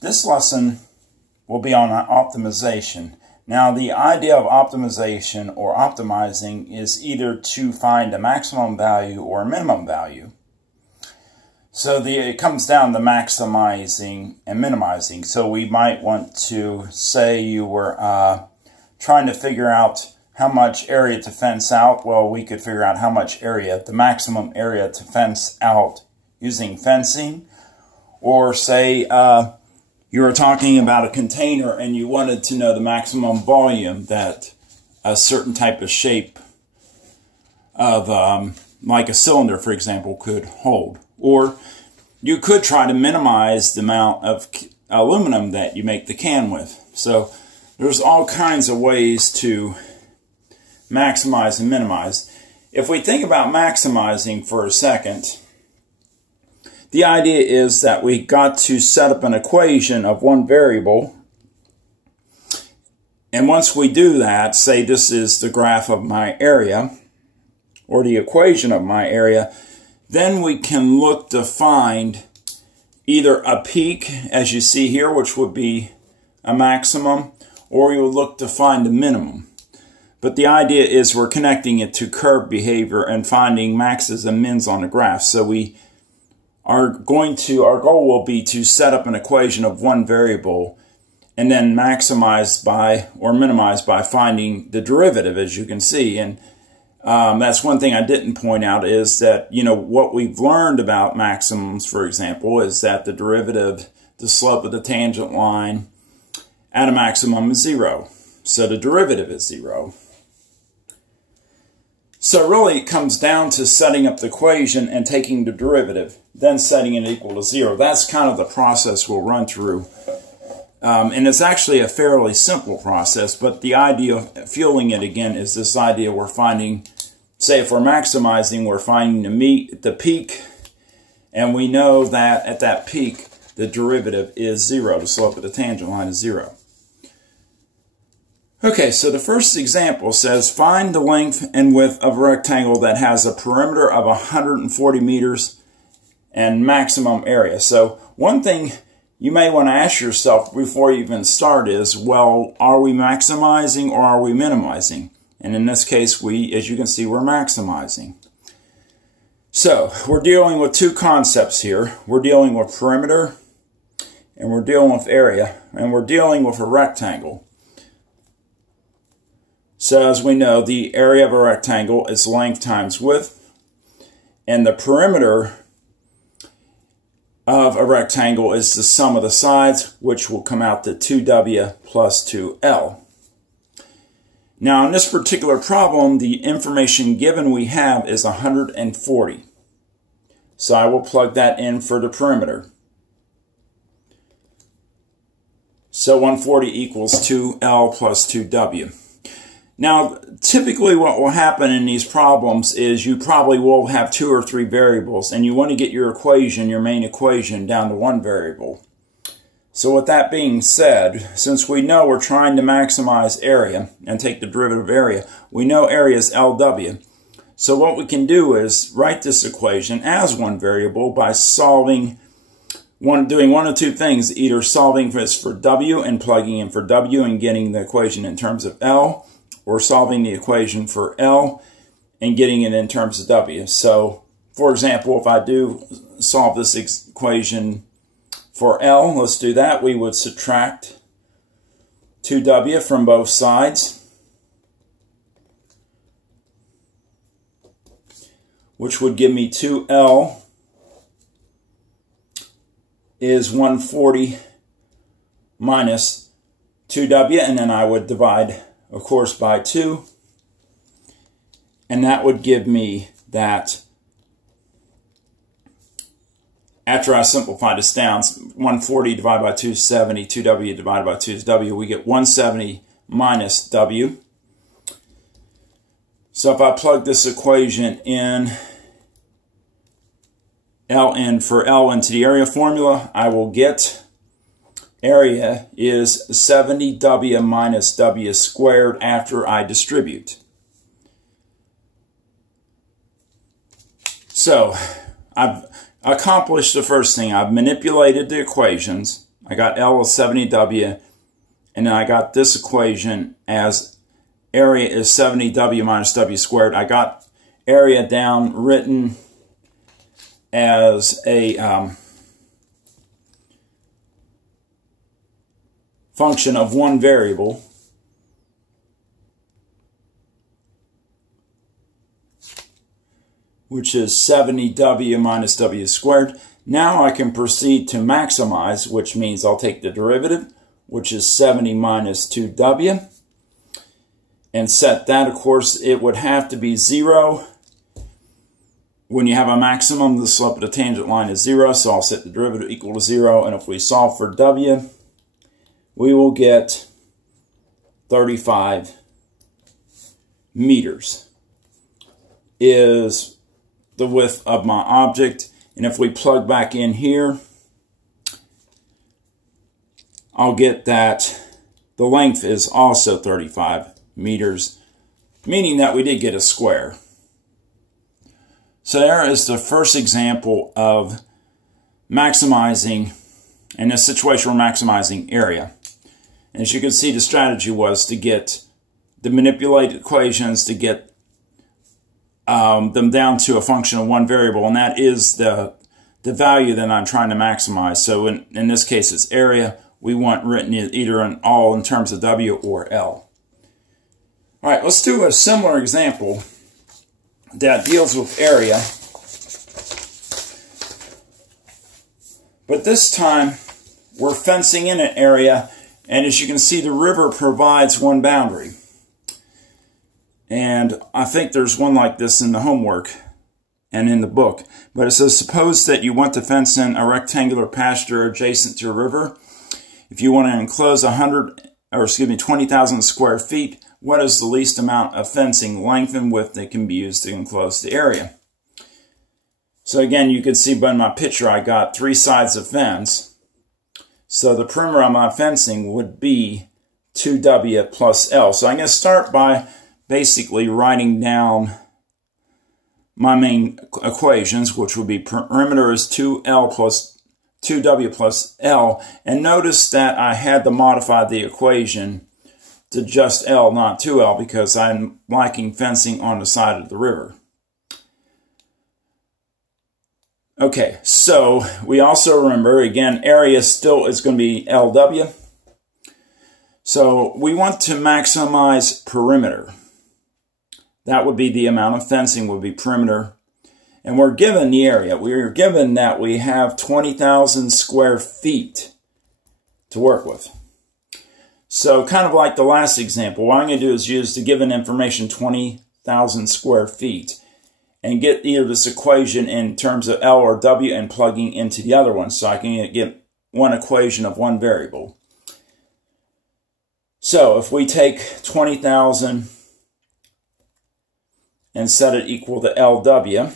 This lesson will be on optimization. Now, the idea of optimization or optimizing is either to find a maximum value or a minimum value. So it comes down to maximizing and minimizing. So we might want to say you were trying to figure out how much area to fence out. Well, we could figure out how much area, the maximum area to fence out using fencing. Or say you were talking about a container and you wanted to know the maximum volume that a certain type of shape of, like a cylinder, for example, could hold. Or you could try to minimize the amount of aluminum that you make the can with. So there's all kinds of ways to maximize and minimize. If we think about maximizing for a second, the idea is that we got to set up an equation of one variable. And once we do that, say this is the graph of my area, or the equation of my area, then we can look to find either a peak, as you see here, which would be a maximum, or you would look to find a minimum. But the idea is we're connecting it to curve behavior and finding maxes and mins on the graph. So our goal will be to set up an equation of one variable and then maximize by or minimize by finding the derivative, as you can see. And that's one thing I didn't point out is that, what we've learned about maximums, for example, is that the derivative, the slope of the tangent line at a maximum is 0. So the derivative is 0. So really it comes down to setting up the equation and taking the derivative, then setting it equal to 0. That's kind of the process we'll run through. And it's actually a fairly simple process, but the idea of fueling it again is this idea we're finding, say if we're maximizing, we're finding the peak, and we know that at that peak the derivative is 0, the slope of the tangent line is 0. Okay, so the first example says find the length and width of a rectangle that has a perimeter of 140 meters and maximum area. So one thing you may want to ask yourself before you even start is, well, are we maximizing or are we minimizing? And in this case, as you can see, we're maximizing. So we're dealing with two concepts here. We're dealing with perimeter and we're dealing with area, and we're dealing with a rectangle. So as we know, the area of a rectangle is length times width, and the perimeter of a rectangle is the sum of the sides, which will come out to 2w plus 2l. Now in this particular problem, the information given we have is 140. So I will plug that in for the perimeter. So 140 equals 2l plus 2w. Now, typically what will happen in these problems is you probably will have 2 or 3 variables, and you want to get your equation, your main equation, down to one variable. So with that being said, since we know we're trying to maximize area and take the derivative of area, we know area is LW. So what we can do is write this equation as one variable by doing one of two things, either solving this for W and plugging in for W and getting the equation in terms of L, or solving the equation for L and getting it in terms of W. So, for example, if I do solve this equation for L, let's do that. We would subtract 2W from both sides, which would give me 2L is 140 minus 2W, and then I would divide, of course, by 2, and that would give me that, after I simplify this down, 140 divided by 2 is 70, 2W divided by 2 is W, we get 170 minus W. So if I plug this equation in, for L into the area formula, I will get area is 70W minus W squared after I distribute. So I've accomplished the first thing. I've manipulated the equations. I got L as 70W, and then I got this equation as area is 70W minus W squared. I got area down written as a function of one variable, which is 70W minus W squared. Now I can proceed to maximize, which means I'll take the derivative, which is 70 minus 2W, and set that. Of course, it would have to be 0. When you have a maximum, the slope of the tangent line is 0, so I'll set the derivative equal to 0, and if we solve for W, we will get 35 meters is the width of my object. And if we plug back in here, I'll get that the length is also 35 meters, meaning that we did get a square. So there is the first example of maximizing, in this situation we're maximizing area. And as you can see, the strategy was to get the manipulated equations to get them down to a function of one variable, and that is the value that I'm trying to maximize. So in this case, it's area. We want written either in terms of W or L. All right, let's do a similar example that deals with area. But this time, we're fencing in an area, and as you can see, the river provides one boundary. And I think there's one like this in the homework and in the book. But it says, suppose that you want to fence in a rectangular pasture adjacent to a river. If you want to enclose 20,000 square feet, what is the least amount of fencing length and width that can be used to enclose the area? So again, you can see by my picture, I got 3 sides of fence. So the perimeter of my fencing would be 2W plus L. So I'm going to start by basically writing down my main equations, which would be perimeter is 2L plus 2W plus L. And notice that I had to modify the equation to just L, not 2L, because I'm lacking fencing on the side of the river. Okay, so we also remember, again, area still is going to be LW. So we want to maximize perimeter. That would be the amount of fencing would be perimeter. And we're given the area. We are given that we have 20,000 square feet to work with. So kind of like the last example, what I'm going to do is use the given information 20,000 square feet and get either this equation in terms of L or W and plugging into the other one. So I can get one equation of one variable. So if we take 20,000 and set it equal to LW,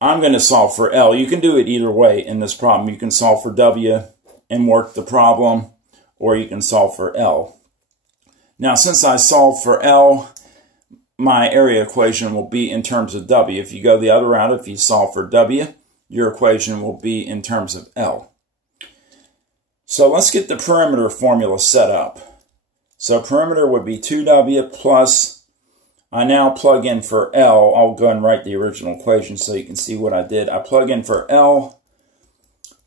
I'm going to solve for L. You can do it either way in this problem. You can solve for W and work the problem, or you can solve for L. Now, since I solved for L, my area equation will be in terms of W. If you go the other route, if you solve for W, your equation will be in terms of L. So let's get the perimeter formula set up. So perimeter would be 2W plus, I now plug in for L. I'll go and write the original equation so you can see what I did. I plug in for L,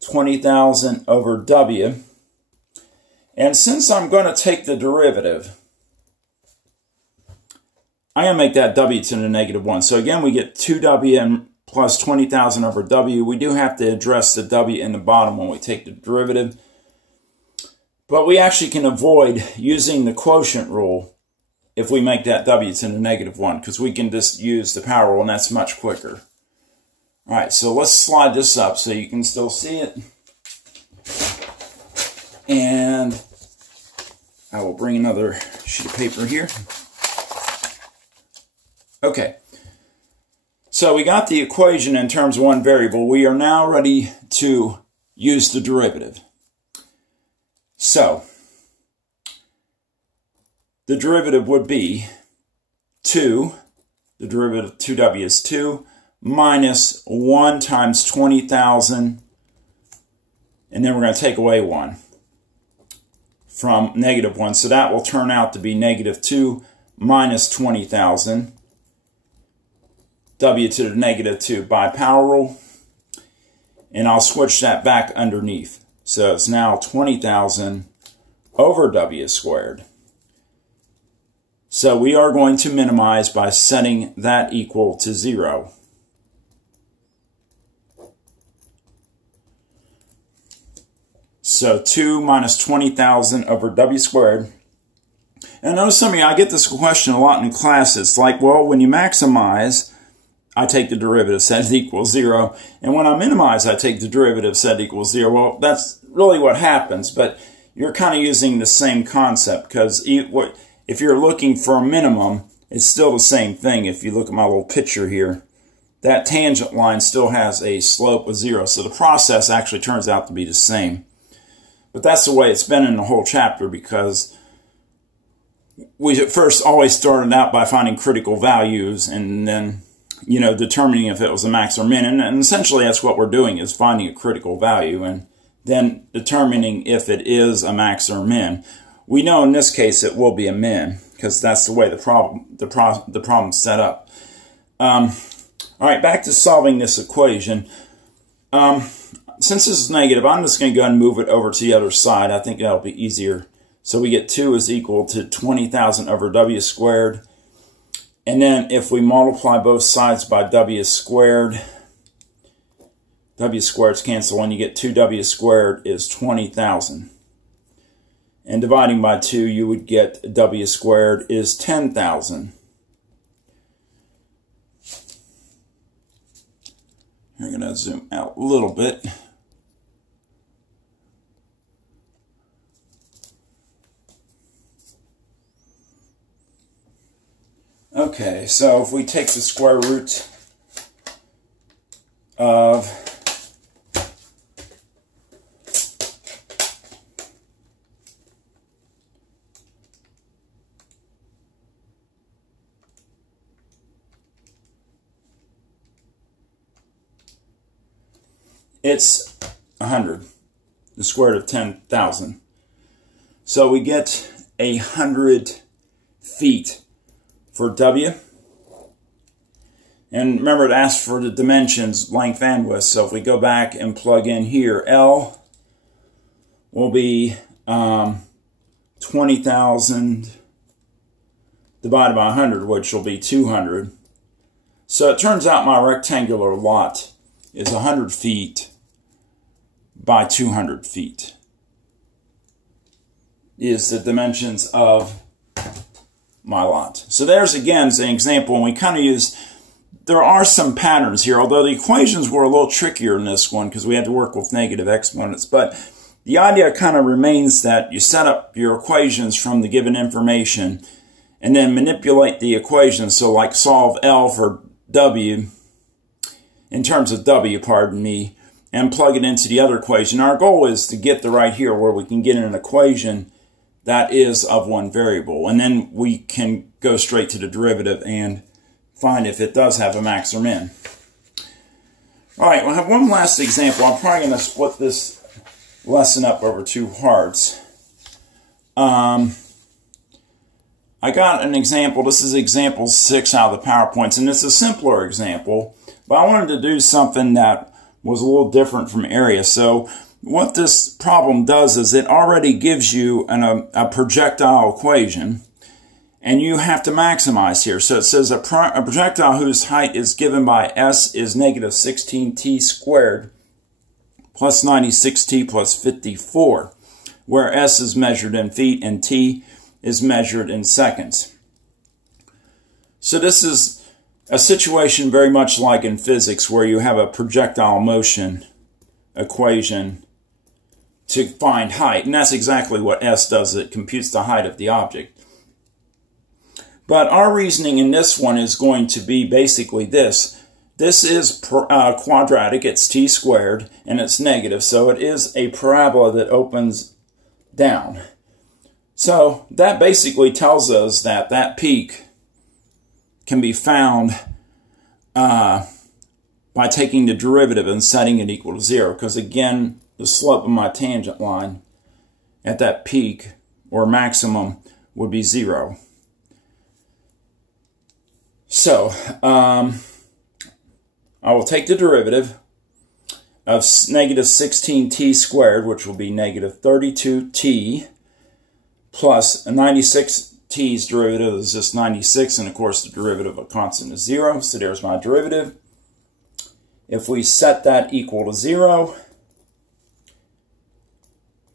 20,000 over W. And since I'm going to take the derivative, I'm going to make that W to the negative 1. So again, we get 2W and plus 20,000 over W. We do have to address the W in the bottom when we take the derivative. But we actually can avoid using the quotient rule if we make that W to the negative 1, because we can just use the power rule, and that's much quicker. All right, so let's slide this up so you can still see it. And I will bring another sheet of paper here. Okay, so we got the equation in terms of one variable. We are now ready to use the derivative. So, the derivative would be 2, the derivative of 2W is 2, minus 1 times 20,000 and then we're going to take away 1 from -1. So that will turn out to be -2 minus 20,000. W to the -2 by power rule. And I'll switch that back underneath. So it's now 20,000 over W squared. So we are going to minimize by setting that equal to 0. So 2 minus 20,000 over W squared. And notice some of you, I get this question a lot in class. It's like, well, when you maximize, I take the derivative, set it equals 0. And when I minimize, I take the derivative, set it equals 0. Well, that's really what happens, but you're kind of using the same concept, because if you're looking for a minimum, it's still the same thing. If you look at my little picture here, that tangent line still has a slope of 0. So the process actually turns out to be the same. But that's the way it's been in the whole chapter, because we at first always started out by finding critical values and then, you know, determining if it was a max or min. And essentially that's what we're doing, is finding a critical value and then determining if it is a max or min. We know in this case it will be a min, because that's the way the problem's set up. All right, back to solving this equation. Since this is negative, I'm just going to go ahead and move it over to the other side. I think that'll be easier. So we get 2 is equal to 20,000 over W squared. And then if we multiply both sides by W squared cancel, and you get 2W squared is 20,000. And dividing by 2, you would get W squared is 10,000. I'm going to zoom out a little bit. Okay, so if we take the square root of it's 100, the square root of 10,000. So we get 100 feet for W. And remember, it asks for the dimensions, length and width. So if we go back and plug in here, L will be 20,000 divided by 100, which will be 200. So it turns out my rectangular lot is 100 feet by 200 feet. Is the dimensions of my lot. So there's again an example, and we kind of use, there are some patterns here, although the equations were a little trickier in this one because we had to work with negative exponents. But the idea kind of remains that you set up your equations from the given information and then manipulate the equations. So like solve L for W, in terms of W, pardon me, and plug it into the other equation. Our goal is to get the right here where we can get an equation that is of one variable. And then we can go straight to the derivative and find if it does have a max or min. All right, we'll have one last example. I'm probably going to split this lesson up over 2 parts. I got an example. This is example 6 out of the PowerPoints, and it's a simpler example, but I wanted to do something that was a little different from area. So what this problem does is it already gives you a projectile equation, and you have to maximize here. So it says a projectile whose height is given by S is negative 16t squared plus 96t plus 54, where S is measured in feet and t is measured in seconds. So this is a situation very much like in physics, where you have a projectile motion equation to find height. And that's exactly what S does. It computes the height of the object. But our reasoning in this one is going to be basically this. This is quadratic. It's t squared, and it's negative. So it is a parabola that opens down. So that basically tells us that that peak can be found by taking the derivative and setting it equal to 0. Because again, the slope of my tangent line at that peak or maximum would be 0. So, I will take the derivative of negative 16t squared, which will be negative 32t, plus 96t's derivative is just 96, and of course the derivative of a constant is 0, so there's my derivative. If we set that equal to 0,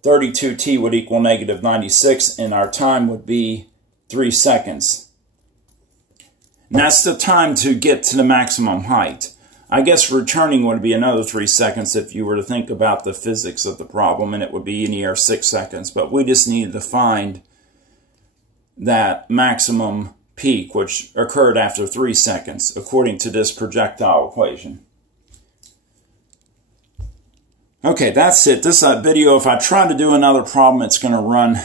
32t would equal negative 96, and our time would be 3 seconds. And that's the time to get to the maximum height. I guess returning would be another 3 seconds if you were to think about the physics of the problem, and it would be in the air 6 seconds. But we just needed to find that maximum peak, which occurred after 3 seconds, according to this projectile equation. Okay, that's it. This video, if I try to do another problem, it's going to run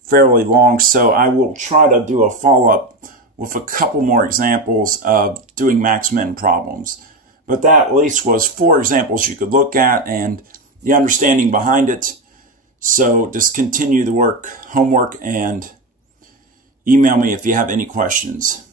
fairly long, so I will try to do a follow-up with a couple more examples of doing max-min problems. But that at least was 4 examples you could look at and the understanding behind it. So just continue the homework, and email me if you have any questions.